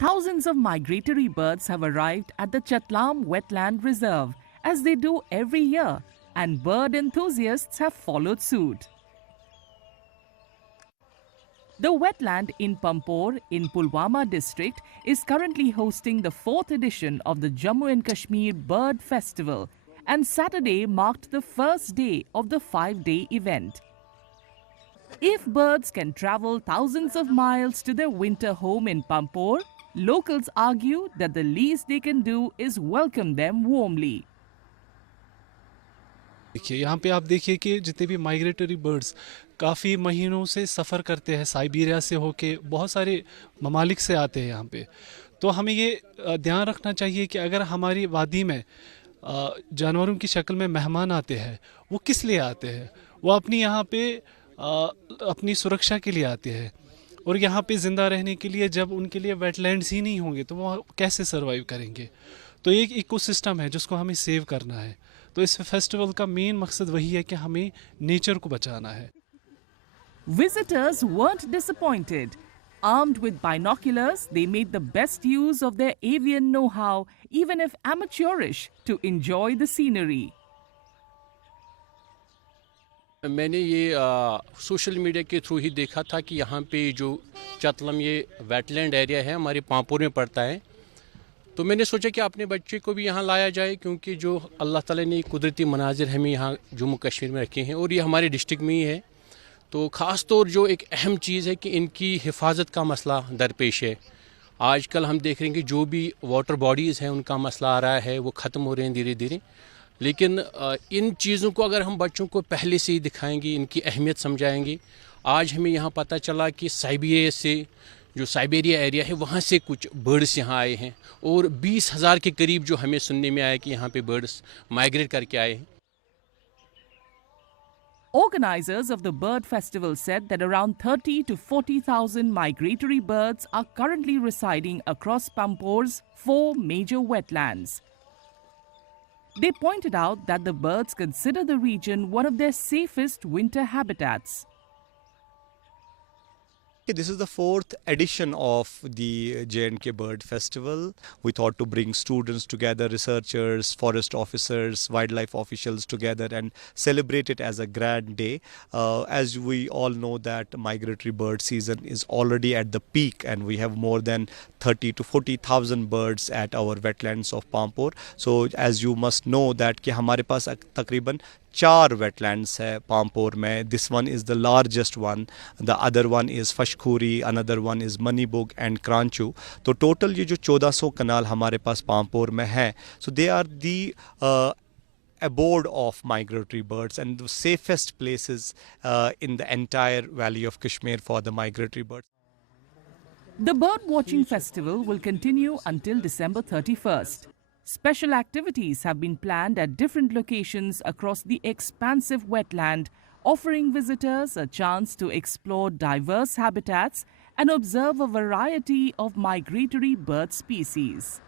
Thousands of migratory birds have arrived at the Chatlam Wetland Reserve, as they do every year, and bird enthusiasts have followed suit. The wetland in Pampore in Pulwama district is currently hosting the 4th edition of the Jammu and Kashmir Bird Festival, and Saturday marked the first day of the 5-day event. If birds can travel thousands of miles to their winter home in Pampore, locals argue that the least they can do is welcome them warmly. देखिए यहाँ पे आप देखिए कि जितने भी migratory birds काफ़ी महीनों से सफ़र करते हैं, साइबेरिया से होके बहुत सारे ममालिक से आते हैं यहाँ पे। तो हमें ये ध्यान रखना चाहिए कि अगर हमारी वादी में जानवरों की शक्ल में मेहमान आते हैं, वो किस लिए आते हैं? वो अपनी यहाँ पे अपनी सुरक्षा के लिए आते हैं, और यहाँ पे ज़िंदा रहने के लिए जब उनके लिए वेटलैंड्स ही नहीं होंगे तो वो कैसे सर्वाइव करेंगे? तो एक इकोसिस्टम है जिसको हमें सेव करना है। तो इस फेस्टिवल का मेन मकसद वही है कि हमें नेचर को बचाना है। Visitors weren't disappointed. Armed with binoculars, they made the best use of their avian know-how, even if amateurish, to enjoy the scenery. मैंने ये सोशल मीडिया के थ्रू ही देखा था कि यहाँ पे जो चतलम ये वेटलैंड एरिया है हमारे पांपोर में पड़ता है, तो मैंने सोचा कि अपने बच्चे को भी यहाँ लाया जाए, क्योंकि जो अल्लाह ताला ने कुदरती मनाजिर हमें यहाँ जम्मू कश्मीर में रखे हैं और ये हमारे डिस्ट्रिक्ट में ही है, तो ख़ास तौर जो एक अहम चीज़ है कि इनकी हिफाजत का मसला दरपेश है। आजकल हम देख रहे हैं कि जो भी वाटर बॉडीज़ हैं उनका मसला आ रहा है, वो ख़त्म हो रहे हैं धीरे धीरे। लेकिन इन चीज़ों को अगर हम बच्चों को पहले से ही दिखाएंगे, इनकी अहमियत समझाएंगे। आज हमें यहाँ पता चला कि साइबेरिया से, जो साइबेरिया एरिया है वहाँ से कुछ बर्ड्स यहाँ आए हैं, और 20,000 के करीब जो हमें सुनने में आया कि यहाँ पे बर्ड्स माइग्रेट करके आए हैं। Organizers of the bird festival said that around 30 to 40,000 migratory birds are currently residing across Pampore's 4 major wetlands. They pointed out that the birds consider the region one of their safest winter habitats. This is the 4th edition of the J&K Bird Festival. We thought to bring students together, researchers, forest officers, wildlife officials together and celebrate it as a grand day. As we all know that migratory bird season is already at the peak, and we have more than 30 to 40,000 birds at our wetlands of Pampore. So as you must know that कि हमारे पास तकरीबन 4 wetlands है पामपोर में. This one is the largest one. The other one is Fashkhuri, another one is Manibug and Kranchu. तो total ये जो 1400 कनाल हमारे पास पामपोर में है, so they are the abode of migratory birds and the safest places in the entire valley of Kashmir for the migratory birds. The bird watching festival will continue until December 31st. Special activities have been planned at different locations across the expansive wetland, offering visitors a chance to explore diverse habitats and observe a variety of migratory bird species.